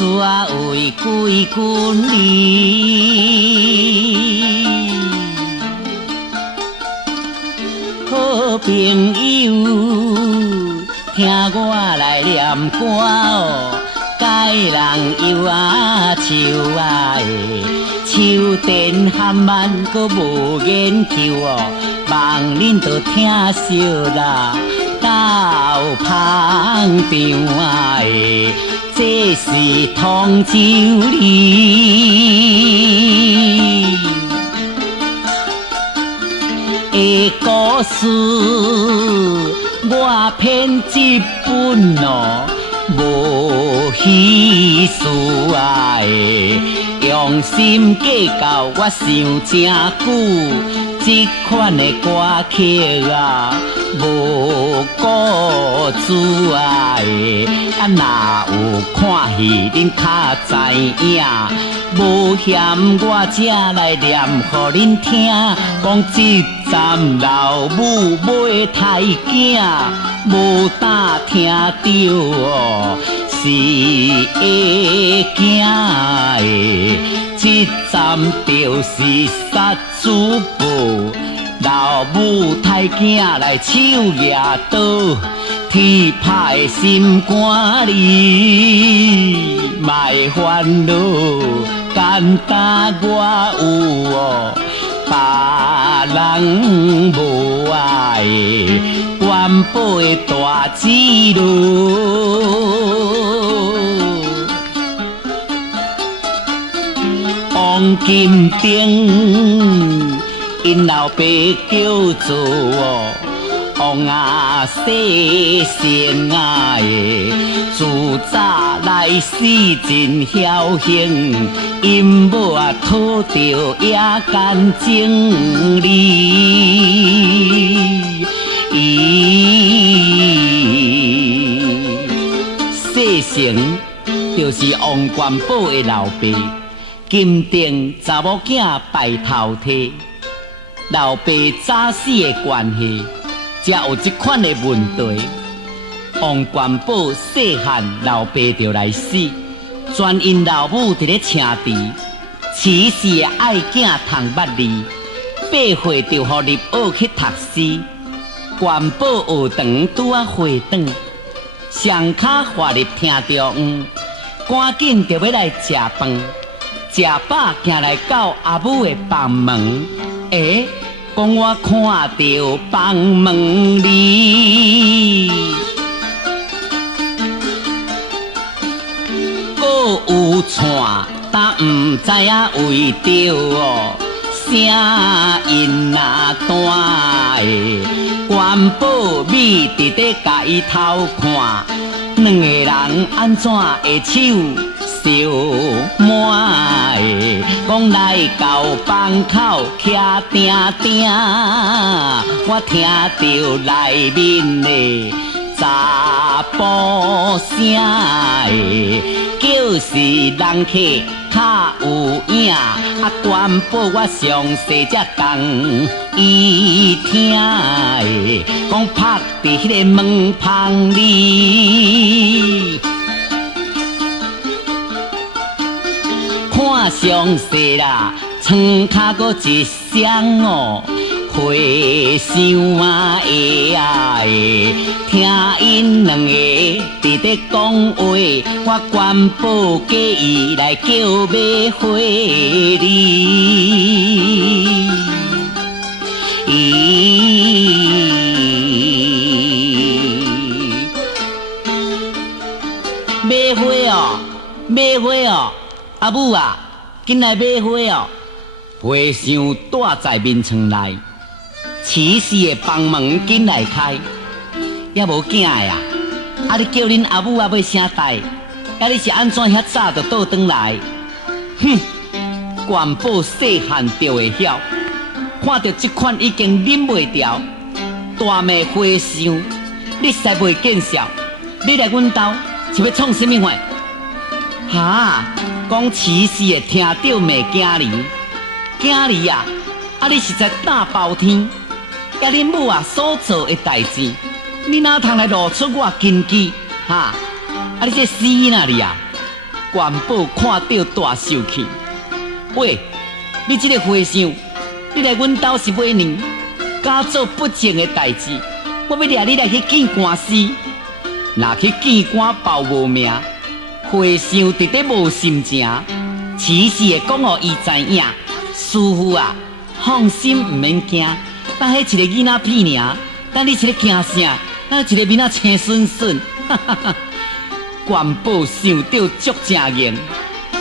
只为归君你。好朋友，听我来念歌哦，介人忧啊愁啊的，手电含慢阁无研究哦，望恁都听惜啦，斗香肠啊的，这是通州里的故事，我编一本哦，无稀事啊的，用心计较，我想真久，这款的歌曲啊，无故事啊的，啊哪有看戏恁较知影？无嫌我这来念互恁听，讲这站老母买太囝，无打听着哦，是会惊的。这站就是杀猪埔，老母太囝来手举刀，铁拍的心肝里，莫烦恼。简单我有哦，别人无爱的，原本的大志路。王金鼎，因老爸叫做哦。王啊，细心啊的，自早来世真侥幸，因某啊讨着野干情理，细成就是王元宝的老爸，金定查某囝拜头替，老爸早死的关系。才有这款的问题，王元宝细汉老爸就来死，全因老母伫咧请治，此时爱囝读捌字，8岁就互入学去读诗。元宝学堂拄啊回转，上骹滑入听着赶紧就要来食饭，食饱行来到阿母的房门，讲我看到房门里，阁有串，但不知影为着哦，啥因那单的，元宝美伫咧家己偷看，两个人安怎会手？小满的，讲来到房口徛定定，我听到内面的查甫声的，叫是人客较有影，啊元宝我详细才讲伊听的，讲拍伫迄个门旁里。看详细啦，床骹搁一双哦，花香啊会啊的，听因两个伫咧讲话，我元宝假意来叫买花梨。买花哦，买花哦。阿母啊，紧来买花哦！花箱带在面床内，此时的房门紧来开，也无囝的啊！啊，你叫恁阿母啊要啥代？啊，你是安怎遐早就倒转来？哼！元宝细汉就会晓，看到这款已经忍袂住，大骂花箱，你实袂见笑！你来阮兜是要创什么话？哈！讲此事的听到骂囝儿，囝儿啊！啊，你实在大包天！甲恁母啊所做的代志，你哪通来露出我根基？哈！啊，你这死哪里啊！元宝看到大受气，喂，你这个和尚，你来阮兜是买年，假做不正的代志，我要掠你来去见官司，若去见官报无命，和尚直直无心情，此事会讲互伊知影。师傅啊，放心唔免惊，咱迄一个囡仔屁尔，但你是咧惊啥？咱一个面仔青顺顺，哈哈哈！元宝想到足正硬，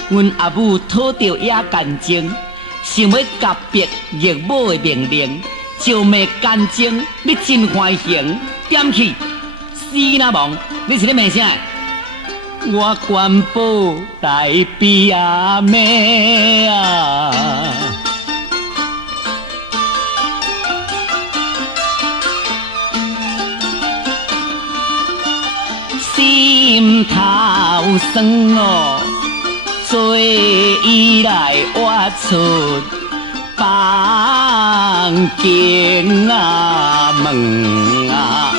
阮阿母讨到也干净，想要甲别岳母的命令，就骂干净，你真坏行，点去死那忙！你是咧骂啥？我元宝来比阿妹啊！心头酸哦，做伊来挖出房间啊门啊，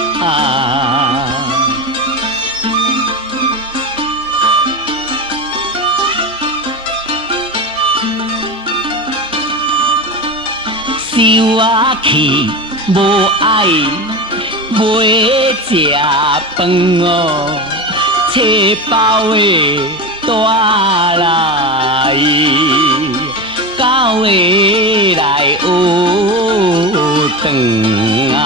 受啊气无爱。买食饭哦，车包的带来，狗的来有饭啊，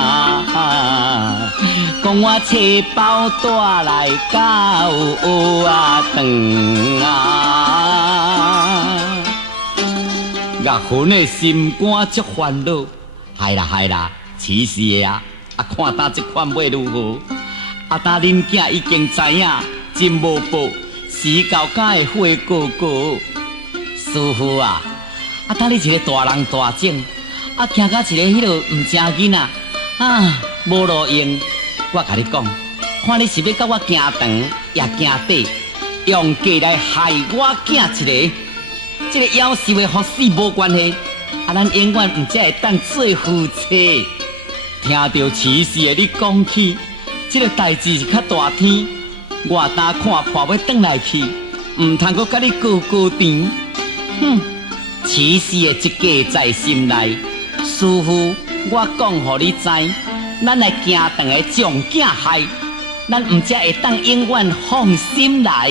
讲我车包带来狗有饭啊，岳魂的心肝足烦恼，害啦害啦，痴死的啊！啊，看呾这款买如何？啊，呾恁囝已经知影，真无报，死狗敢会火哥哥。师傅啊，啊，呾你一个大人大种，啊，惊甲一个迄落唔正囡仔，啊，无路用。我甲你讲，看你是要甲我行长也行短，用计来害我囝一个，这个夭寿的福死无关系。啊，咱永远唔才会当做夫妻。听到此事的你讲起，这个代志是较大天，我当看破要转来去，唔通阁甲你过过甜。哼，此事的一计在心内，师傅，我讲互你知，咱来行长的将囝害，咱唔才会当永远放心来。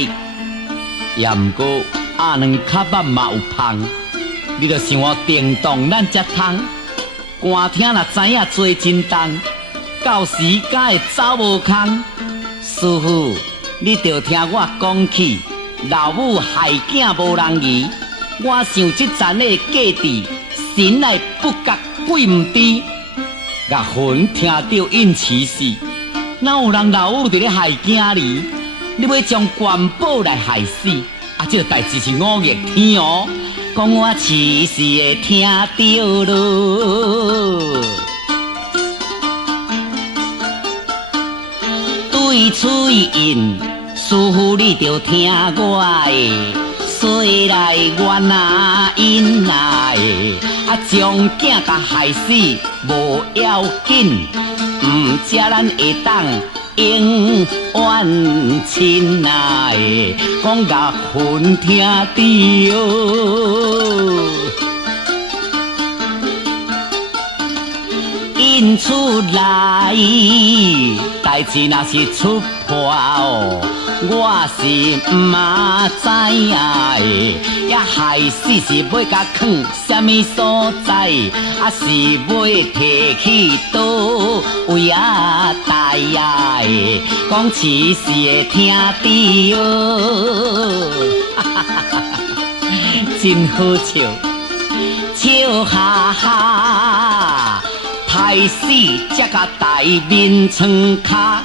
也毋过阿两脚肉嘛有芳，你着想我叮当咱才通。官厅若知影做真重，到时敢会走无空。师傅，你着听我讲起，老母害囝无人疑。我想这层的价值，神来不觉鬼唔知。岳魂听到因此事，哪有人老母伫咧害囝儿？你要将元宝来害死？啊，这个代志是五月天哦。讲我此时会听到咯，对嘴音，师傅你着听我的，说来冤啊因啊的，啊将囝甲害死无要紧，唔只咱会当永远亲爱的，讲岳魂听到。因出来，代志若是出破哦，我是毋知影的，也害死是要甲囥什么所在，啊是要提起倒位啊大呀的，讲此事会听到，真好笑，笑哈哈。害死才甲大面床骹，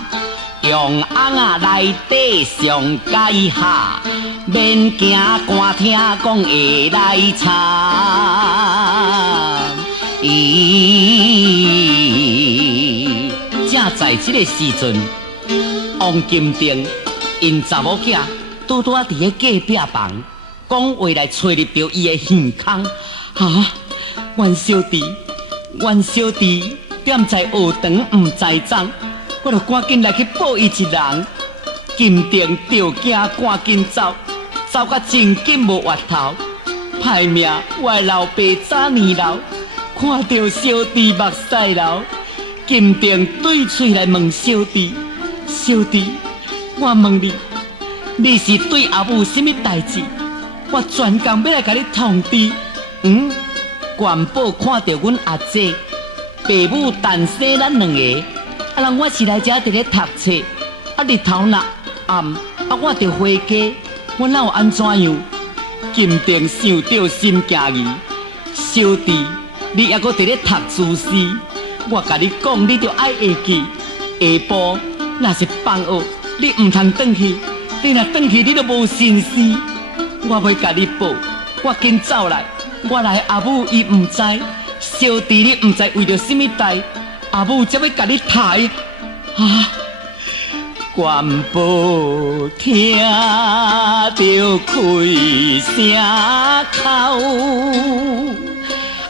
用翁仔内底上解下，免惊官厅讲会来查。咦，正在这个时阵，王金定因查某囝拄拄伫个隔壁房，讲话来吹入到伊的耳孔，啊，阮小弟。阮小弟踮在学堂唔知踪，我就赶紧来去报伊一人。金定着惊赶紧走，走甲真紧无回头。歹命，我的老爸早年老，看到小弟目屎流，金锭对嘴来问小弟：小弟，我问你，你是对阿母什么代志？我专工要来甲你通知。元宝看到阮阿姐、爸母诞生咱两个，人我是来遮伫咧读册，日头若暗，我着回家，我哪有安怎样？金锭想到心惊疑，小弟，你还阁伫咧读书时，我甲你讲，你着爱会记。下晡若是放学，你毋通转去，你若转去，你着无心思。我要甲你报，我紧走来。我来阿母伊毋知，小弟你毋知为着什么代，阿母才要甲你抬啊！元宝听着开声哭，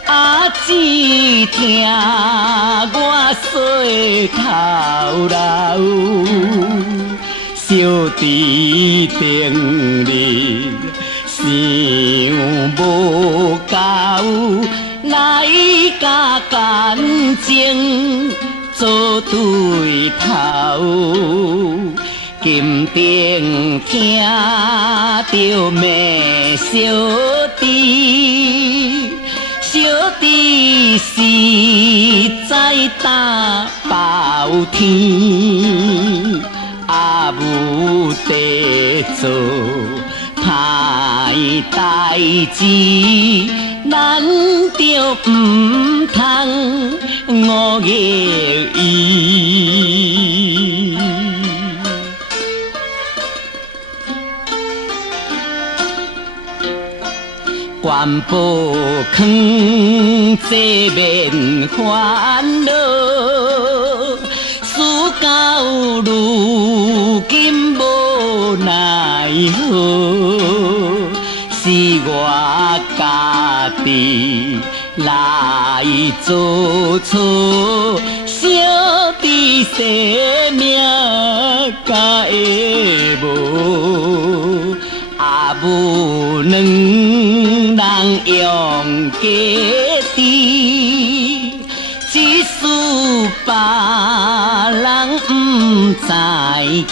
阿姊听我细头流，小弟定你想无够，来甲感情做对头，金锭听着骂小弟，小弟实在打包天，阿母地做歹代志，咱着毋通误业伊。元宝藏这面烦恼，事到如今无奈何，是我家己来做错，小弟生命甲会无，阿母两人用家己，只是别人毋知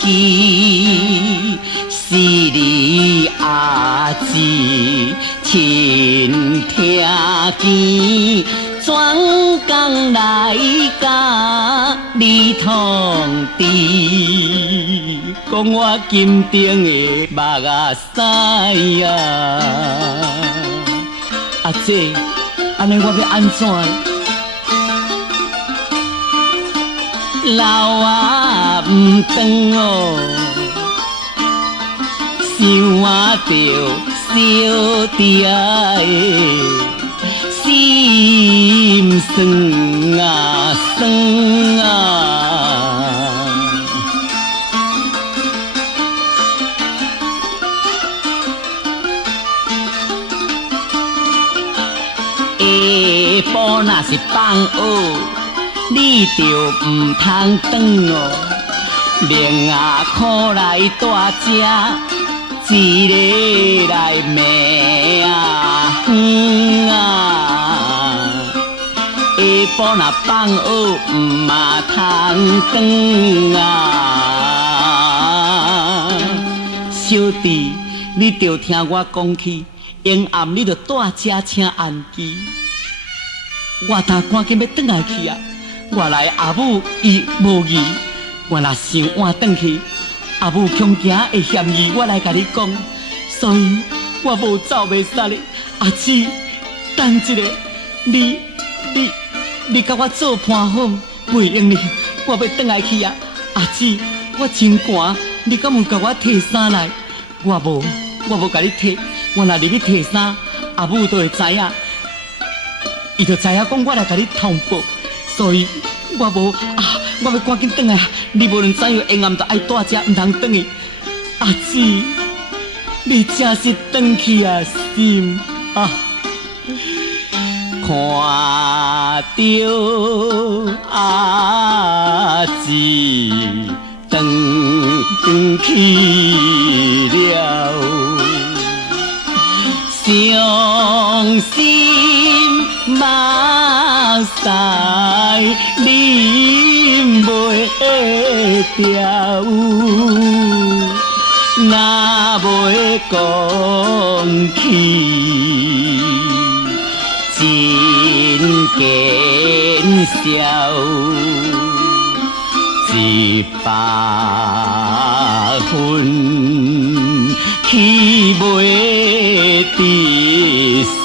记，是你阿姊亲听见，专工来甲你通知，讲我金锭的目仔屎啊！阿姐，安尼我要安怎？老啊毋长哦，想着小弟的心酸啊酸啊！下晡若是放学，你着毋通转哦，明仔苦来大只，一个来骂啊远啊！下晡若放学，毋嘛通转啊！小弟，你着听我讲去，永暗你着带遮请安机。我当赶紧要转来去啊！我来阿母伊无义，我若想晚转去，阿母恐惊会嫌疑，我来甲你讲，所以我无走袂煞哩。阿姊，等一下，你甲我做伴好，袂用哩，我要转来去啊！阿姊，我真寒，你敢有甲我摕衫来？我无甲你摕，我若入去摕衫，阿母都会知影。伊就知影讲我来甲你通报，所以我无我要赶紧转来。你无论怎样，下暗就爱带遮，毋通转去。阿姊，你真是转去啊心啊！看着阿姊转去了。伤心目屎，忍袂掉，若袂讲起，真见笑，100分去袂得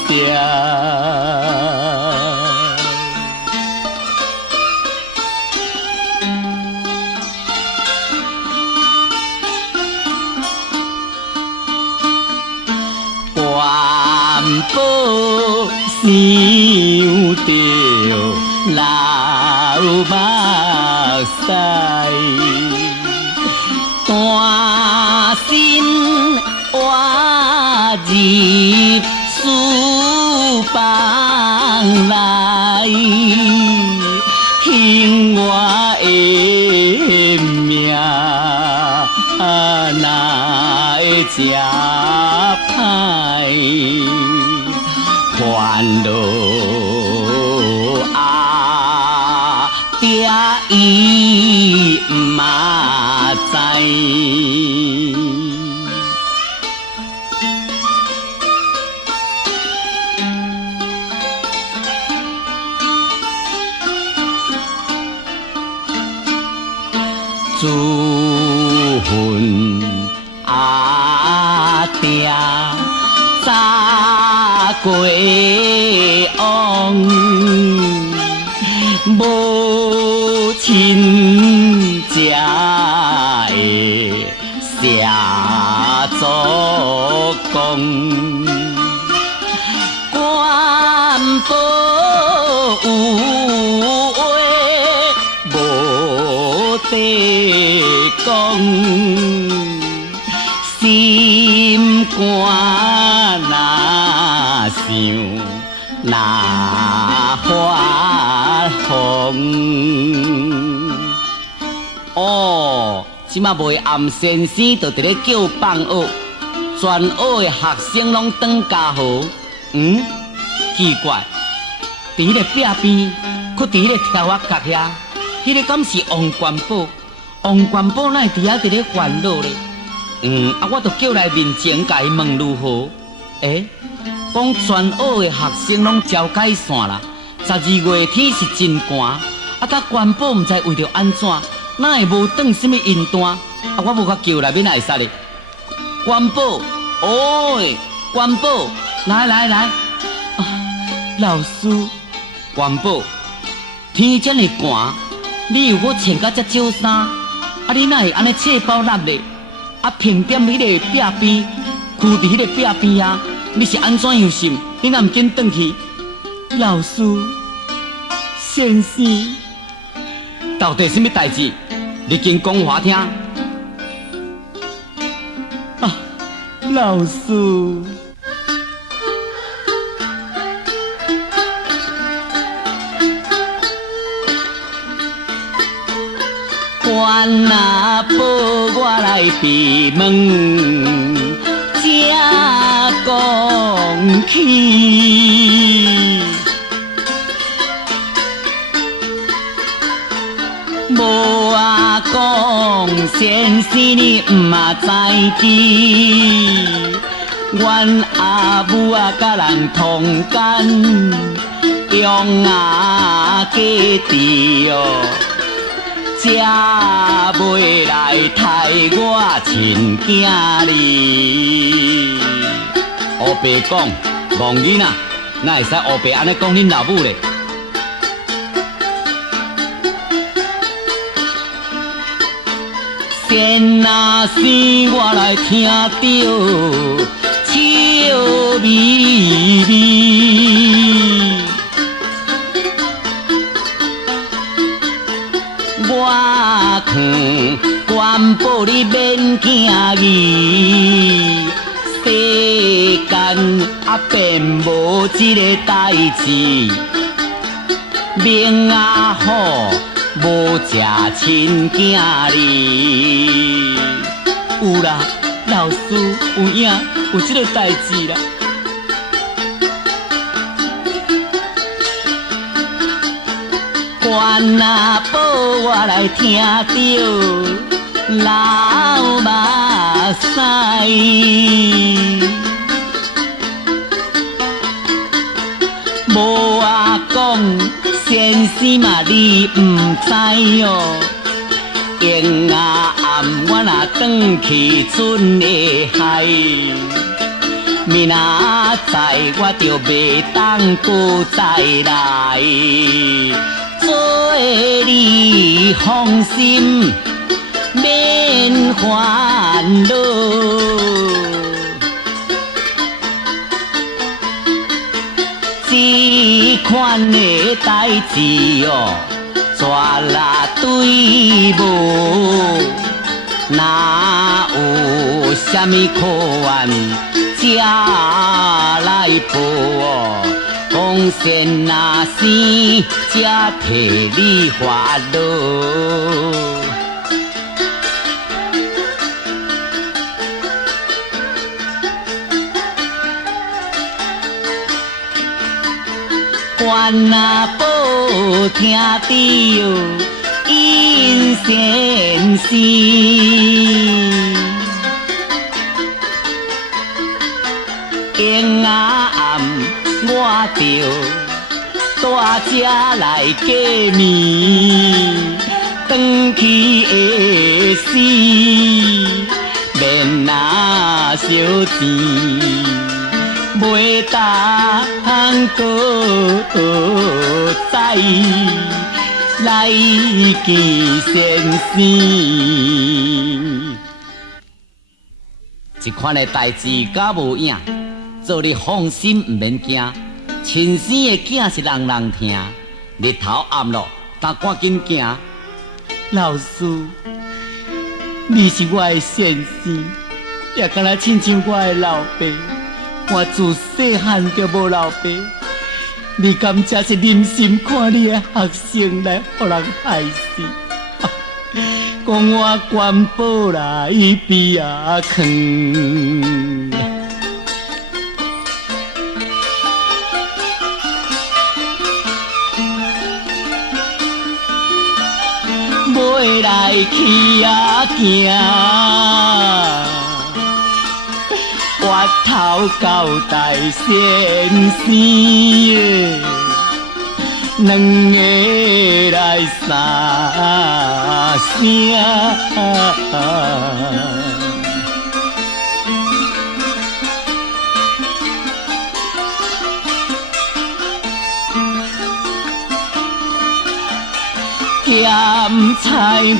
消。元宝想着流目屎，单身活入书房内，幸我的命哪会这歹？烦恼啊，爹伊嘛知。自恨啊，爹早过往，无亲才会写作公，元宝有话无地讲，心肝若想若发疯。哦，即马卖暗先生就伫咧叫放学，全学的学生拢转家好。奇怪，伫迄个壁边，佫伫迄个条仔角遐，迄个敢是王元宝？王元宝哪会伫遐伫咧烦恼咧？我就叫来面前，甲伊问如何？讲全学的学生拢交界线啦。12月天是真寒，甲元宝毋知为着安怎，哪会无转什么银单？我无甲叫来，免哪会使咧？元宝，元宝，来，老师，元宝，天这么寒，你有我穿甲遮少衫，你哪会安尼册包落咧？平点迄个壁边，跍伫迄个壁边啊！你是安怎样心？你哪毋紧转去？老师，先生，到底什么代志？你紧讲我听。老师。关那宝我来闭门，才讲起，无讲先生你毋嘛知知，阮阿母甲人通奸，用牙嫁弟哦。才袂来害我亲囝哩。乌白讲，戆囡仔，哪会使乌白安尼讲恁老母咧？先若是我来听着笑眯眯。我劝元宝你免惊疑，世间变无这个代志，命啊好，无食亲囝哩。有啦，老师有影，有这个代志啦。关那宝我来听着老目屎。无话讲，先生嘛你唔知哦。永啊暗我若转去村的海，明仔载我就袂当搁再来。做你放心，免烦恼。这款的代志哦，绝啦对无，哪有啥物可怨，才来报哦。讲先若生，才替你发恼。关那宝听着因先生，永啊暗我着大家来见面，转去的时免那烧钱。袂当搁再来见先生，这款的代志甲无影，做你放心，唔免惊。亲生的囝是人人听，日头暗咯，但赶紧行。老师，你是我的先生，也敢若亲像我的老爸。我自细汉就无老爸，你敢真是忍心看你的学生来互人害死？讲我元宝来比啊藏，袂来去啊行。我头交代先生，两个来三声，咸菜阮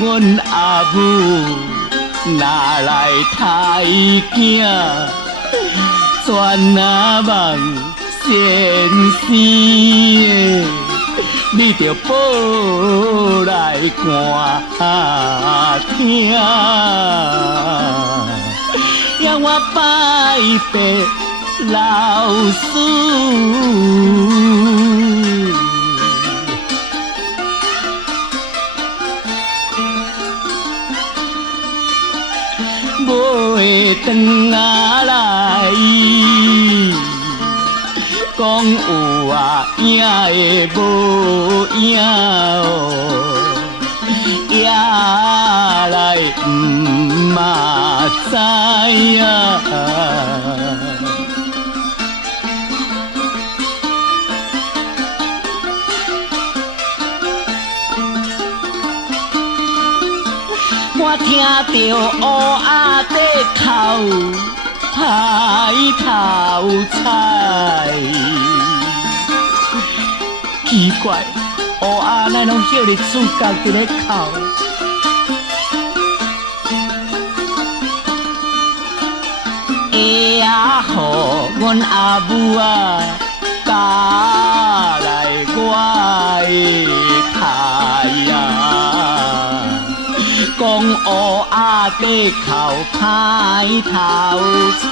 阿母拿来太惊。全啊望先生，你着报来看听，让我拜拜老师。袂转啊来，讲有啊影的无影哦，也来唔嘛知啊。我听着乌鸦在哭，海头菜。奇怪，乌鸦咱拢叫你主角伫咧哭。下啊，互阮阿母啊，教来我的台啊。讲乌鸦在哭歹头菜，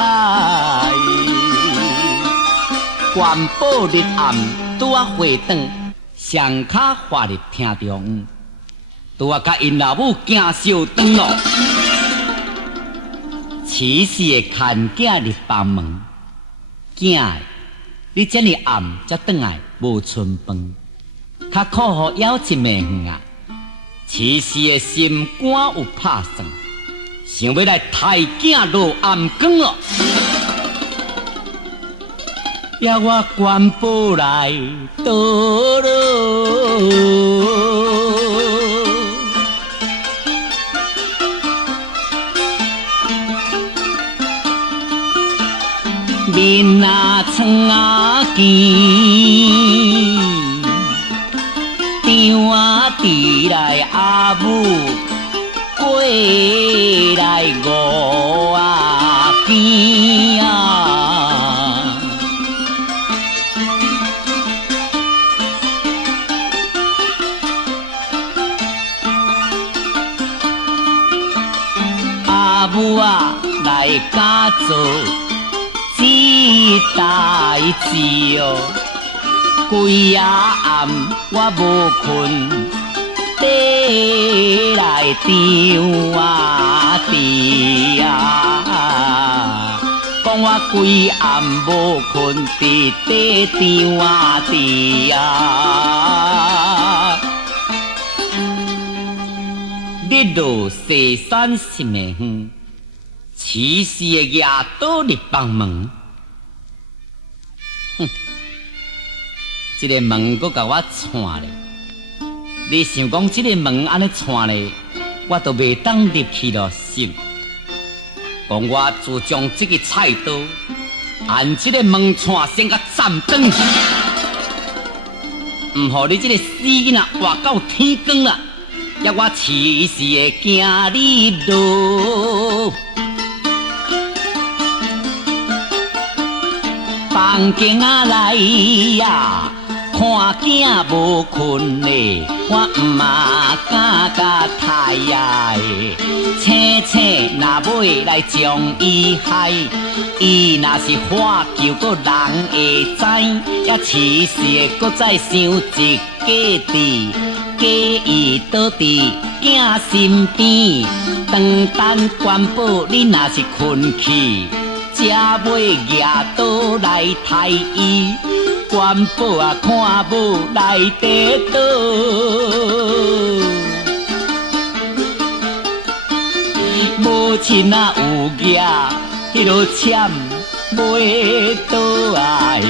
元宝日暗拄啊回转，上骹滑入厅中，拄啊甲因老母惊烧转咯。此时的牵囝入房门，囝的，你这么暗才转来无剩饭，较苦互枵一暝远啊！痴氏的心肝有拍算，想要来抬囝落暗光咯。要我关宝来倒落，面啊窗啊见，张啊递来阿母，过来五啊见啊。阿母啊，来家做这代志哦，规夜暗我无困，地来张啊地啊，讲我规暗无困，伫地张啊地啊。日落西山十暝远，痴氏的夜倒入房门。哼，这个门阁甲我串咧，你想讲这个门安尼串咧，我都袂当入去咯，是？讲我自将这个菜刀按这个门串先甲斩断，唔互你这个死囡仔活到天光啦！要我痴氏的行你路，房间啊来呀，看囝无困嘞，我嘛敢甲太呀的，青青若尾来将伊害，伊若是花球个人会知，也痴氏的搁再想一家己。假意倒伫囝身边，当等关宝，你若是困去，才尾夜倒来抬伊。关宝啊，看无来地倒，母亲啊有爷，迄落签袂倒来。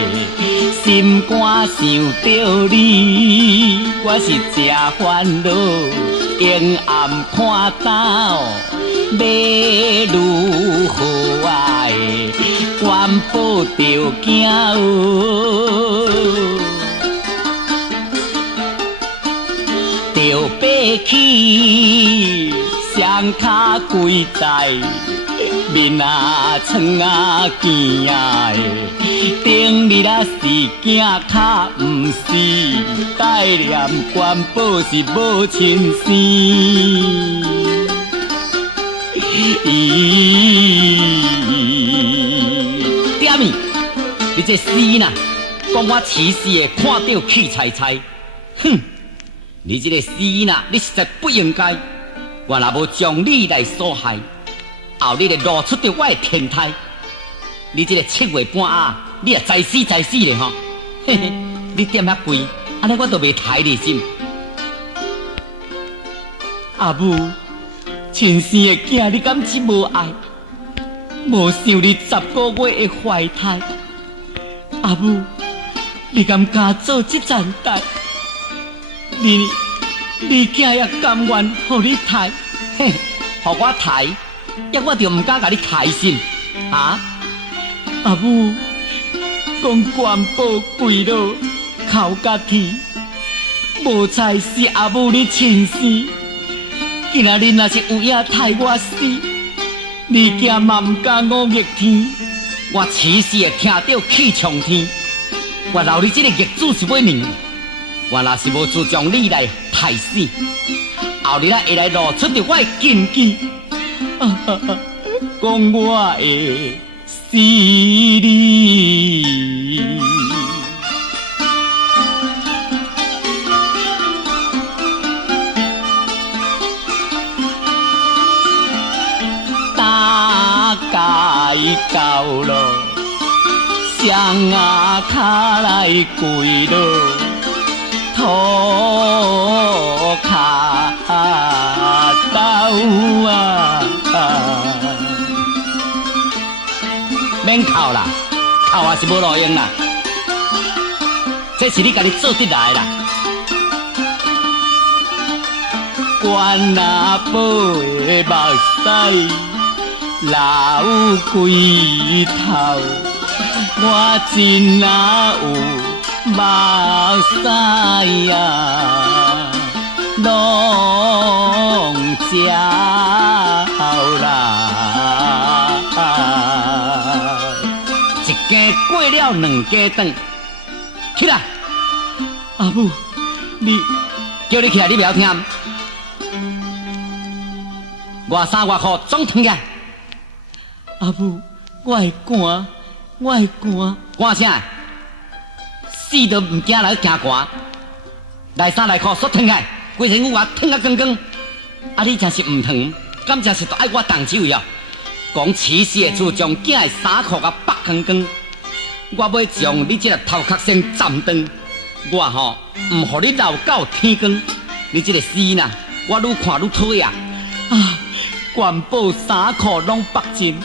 心肝想着你，我是真烦恼。阴暗看到要如何爱？关宝着惊着爬起，双脚跪在面啊床啊见啊的，顶日啊是囝较毋是，代念关宝是母亲生。爹咪，你这死囡仔，讲我痴氏的看到气菜菜，哼！你这个死囡仔，你实在不应该，我若无将你来所害。后日就露出着我的天态，你这个7月半啊，你也知死咧吼！嘿嘿，你踮遐跪，安尼我都袂抬你心。阿母，亲生的囝，你敢只无爱？无想你10个月的怀胎，阿母，你敢敢做这件代？你囝也甘愿互你抬，嘿，互我抬。抑我就唔敢甲你开心，啊！阿母，讲关宝跪落哭甲啼，无才是阿母你亲生。今仔日若是有影害我死，你惊嘛唔敢忤逆天，我痴氏会听到气冲天。我留你这个逆子是要命，我若是无自将你来害死，后日会来露出着我的禁忌。讲我会死你，大概到了，双啊脚来跪落，土卡豆啊！免哭啦，哭也是无路用啦，这是你家己做得来啦。关那宝的目屎流几头，我真哪有？目屎啊，拢照来，一家过了两家顿，起来，阿母，你叫你起来，你不要听，外衫外裤总脱起来。阿母，我会寒，我会寒，寒啥？死都唔惊来惊寒，内衫内裤锁脱开，规身躯我脱啊光光。啊，你真是唔疼，敢真是都爱我动手呀？讲起死的厝将囝的衫裤甲剥光光，我要将你这个头壳先斩断。我吼唔互你留到天光，你这个死呐，我愈看愈讨厌。啊，全部衫裤拢剥尽，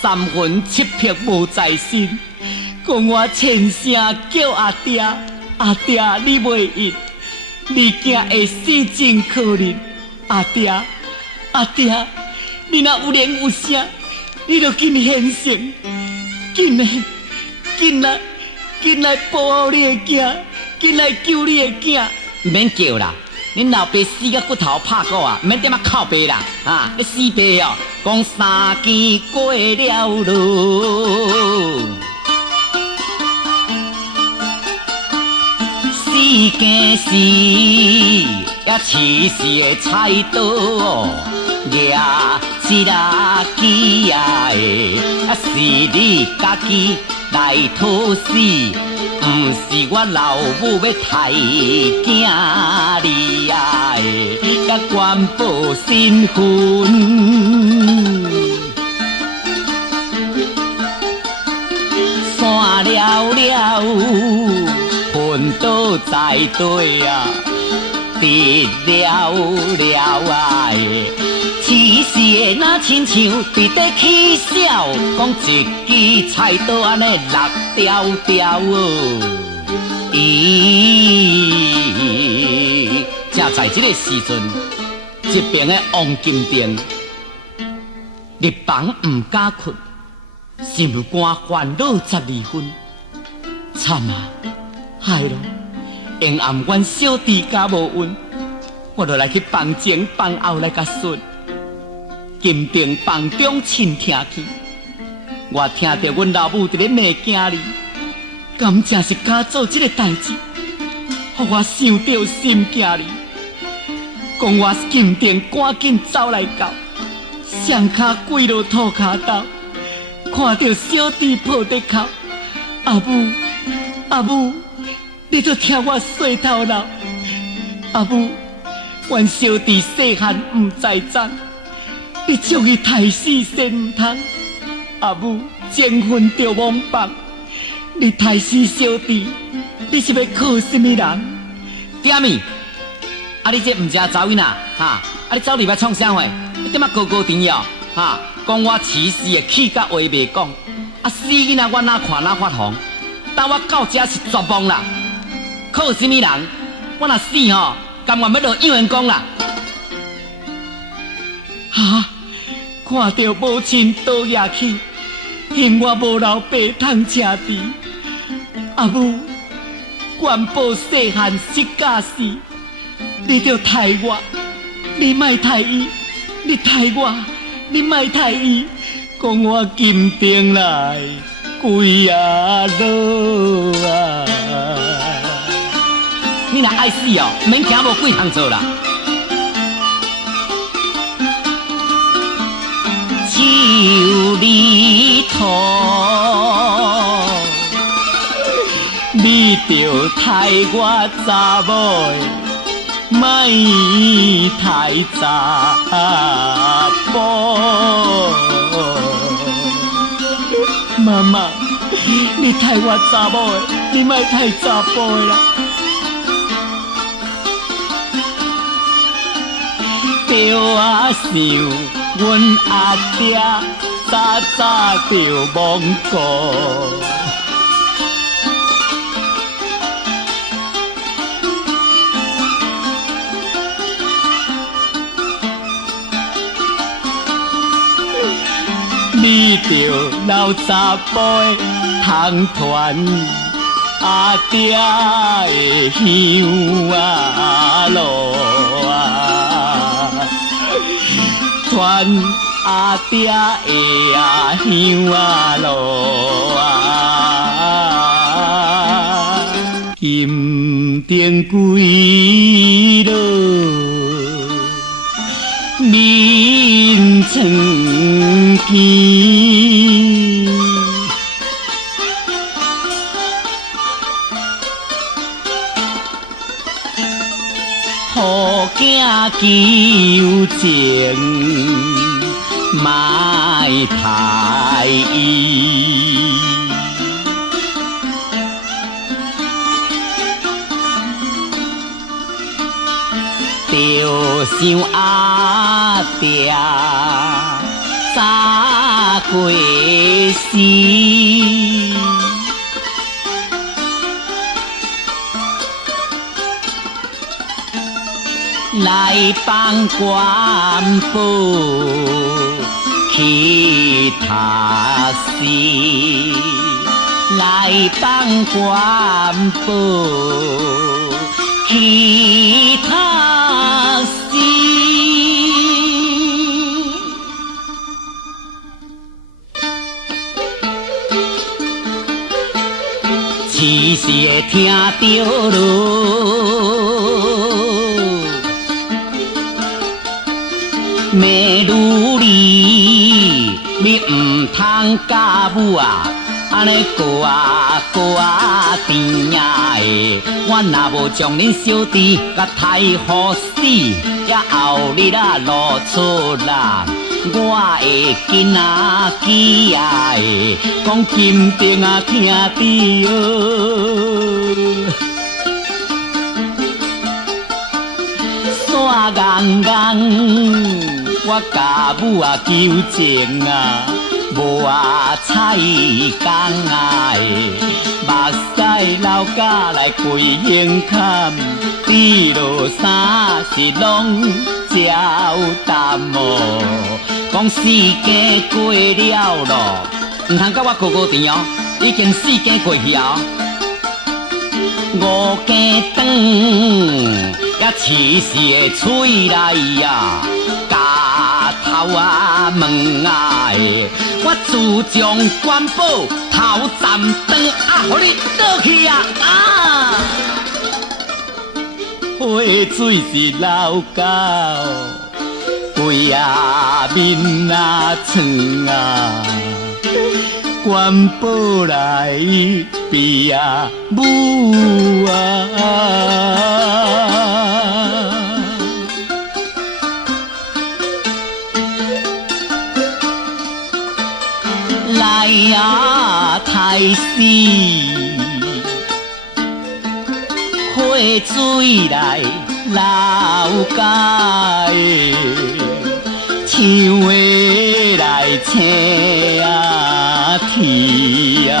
三魂七魄无在身。讲我千声叫阿爹，阿爹你袂应，你惊会死真可怜。阿爹，阿爹，你若有灵有声，你就紧现身，紧来保护你的囝，紧来救你的囝。唔免叫啦，恁老爸死甲骨头拍鼓啊，唔免点啊靠背啦，啊，你死爸哦，讲三更过了路。四件事，也饲死的菜刀，举一拉起啊的，是你家己来讨死，不是我老母要抬囝你啊的，也全部身份。散了了。魂都在对啊，得了了啊！痴死的那亲像伫在起笑，讲一支菜刀安尼落条条哦。正在这个时阵，一边的王金定入房唔敢困，心肝烦恼12分，惨啊！害咯，因暗阮小弟家无运，我就来去房前房后来甲顺。金定房中亲听去，我听到阮老母伫咧骂囝哩，敢正是敢做这个代志，互我想到心惊哩。讲我金定赶紧走来到，双脚跪落土骹斗，看到小弟抱在哭，阿母，阿母。你就听我细头闹，阿母，阮小弟细汉唔知长，你将伊害死先唔通。阿母，情分着罔放，你害死小弟，你是要靠什么人？爹咪，啊你这唔正走囡仔，哈，啊你走入来创啥货？你点啊高高甜哦，哈，讲我饲死的气甲话袂讲，啊死囡仔我哪看哪发红，但我到这是绝望啦。靠什么人？我若死吼，甘愿要落幼员工啦！哈，看到母亲倒下去，嫌我无老爸通车治。阿母，全部细汉失假死，你着害我，你莫害伊，你害我，你莫害伊，讲我金定来跪啊落啊！你若爱死哦，免惊无鬼通做啦。手里土，你着害我查某，莫害查甫。妈妈，你害我查某的，你莫害查甫的啦。着啊想，阮阿爹早早就亡故。你着老查甫的通传阿爹的香啊路啊，传阿爹的香啊路啊，金灯归落，明春见。好囝求情，莫太伊。着想阿爹早过世。来帮官府去读书，来帮官府去读书。时时会听着落。美女你唔通甲母啊，安尼过啊甜呀的，我若无将恁小弟甲太好死，也后日啊露出啦，我会紧啊记啊的，讲金灯啊听着哦。山岩岩，我甲母啊求情啊，无啊菜工啊的，目屎流甲来跪胸坎，滴落衫是拢照淡哦。讲四更过了咯，唔通甲我高高甜哦，已经四更过去啊。五更长，甲饲时的嘴来呀，家头啊问啊的，我自将官宝头站断啊，互你倒去啊啊！花水是流到背啊面啊床啊。官宝来比啊母啊，来啊太师，花水来流解，唱话来请啊天啊，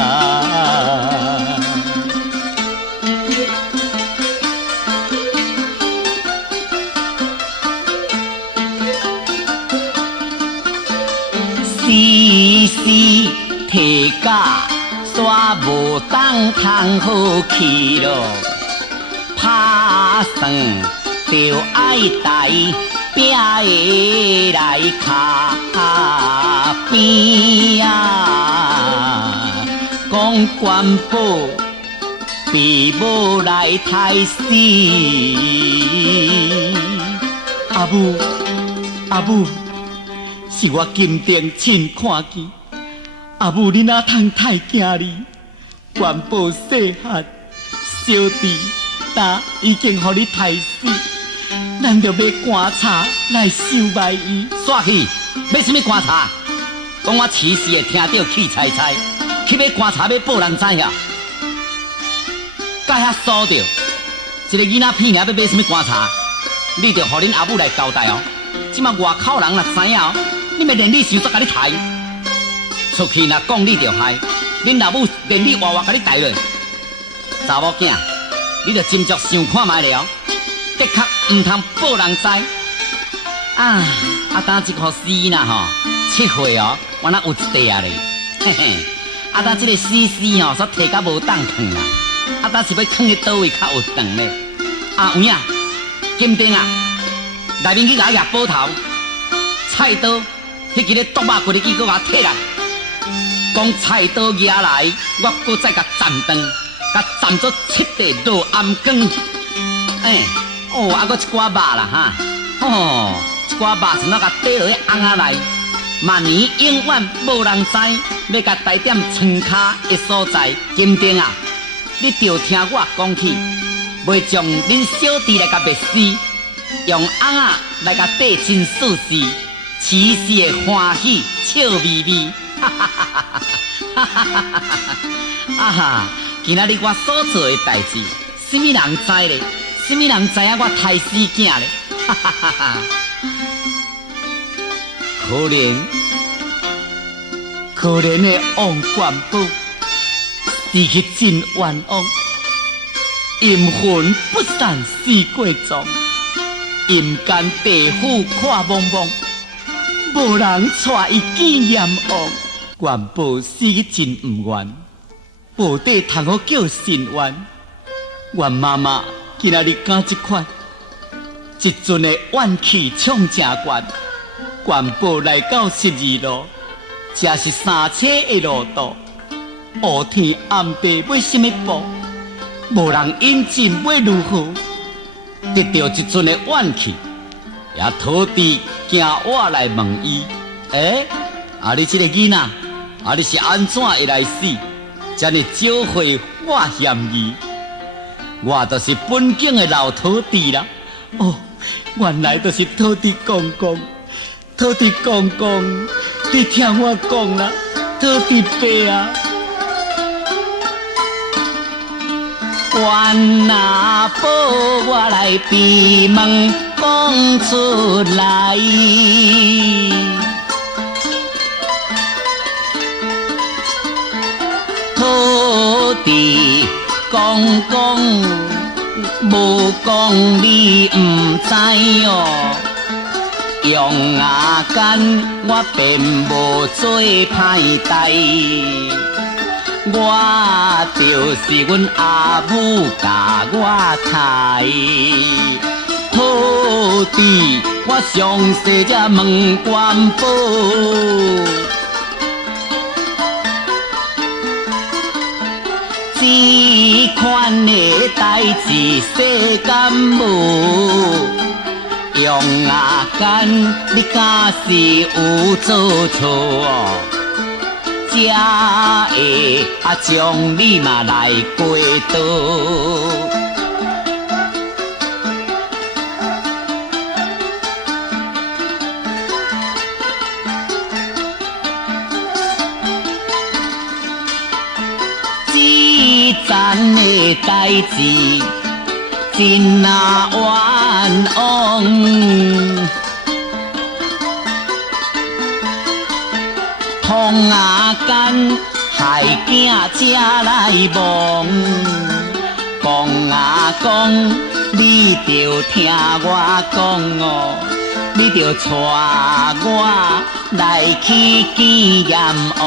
时时提架煞无当通好去咯，拍算着爱带饼的来卡边啊，讲官宝比母来太死。阿母，阿母，是我金灯亲看见。阿母，你哪通太惊哩？官宝细汉，小弟但已经互你害死。咱着要观察来收买伊。煞去，要什么观察？讲我时时会听到气猜猜，去要观察要报人知影。甲遐输着，一个囡仔片尔要买什么观察？你着互恁阿母来交代哦。即马外口人若知影，你咪连你想煞甲你抬，出去若讲你着害，恁老母连你活活甲你抬落。查某囝，你着斟酌想看卖了，的确毋通报人知。啊，当即颗丝呐吼，7岁哦，我那有一块啊咧，嘿嘿。当即个丝吼，煞摕甲无当放啦。当是要放伫倒位较有长咧。有影，金丁啊，内面去甲我举宝头，菜刀，迄个咧剁肉骨的去，搁甲我摕来。讲菜刀举来，我搁再甲斩断，甲斩做7块落暗光。还搁一寡肉啦哈，一寡肉是哪甲缀落去甕仔内，万年永远无人知，要甲带点床骹的所在。金丁啊，你着听我讲起，袂将恁小弟来甲灭死，用甕仔来甲缀真事实，此时的欢喜笑眯眯。今仔日我所做的代志，什么人知咧？什么人知影我杀死囝咧？可怜的王元宝，死去真冤枉，阴魂不散四过庄，阴间地府看茫茫，无人带伊见阎王。元宝死去真唔冤，无底通好叫神冤。阮妈妈今仔日讲这款，一阵的怨气冲正悬。元宝来到12路，这是3车的路途，乌天暗地要什么步？无人引进要如何？得到一阵的怨气，也土地惊我来问伊：你这个囡仔，你是安怎会来死？这么招回我嫌疑？我就是本境的老土地啦。原来就是土地公公。土地公公，你听我讲啦，土地爸啊，冤啊报我来闭门讲出来，土地公公无讲你唔知哦。用牙间，我便无做歹代，我就是阮阿母教我杀。土地，我详细才问元宝，这款的代志世间无。用牙间，你假是有做错，才会将你嘛来过倒。这层的代志。真啊冤枉，通啊间害囝才来亡，讲啊讲，你着听我讲哦，你着带我来去见阎王。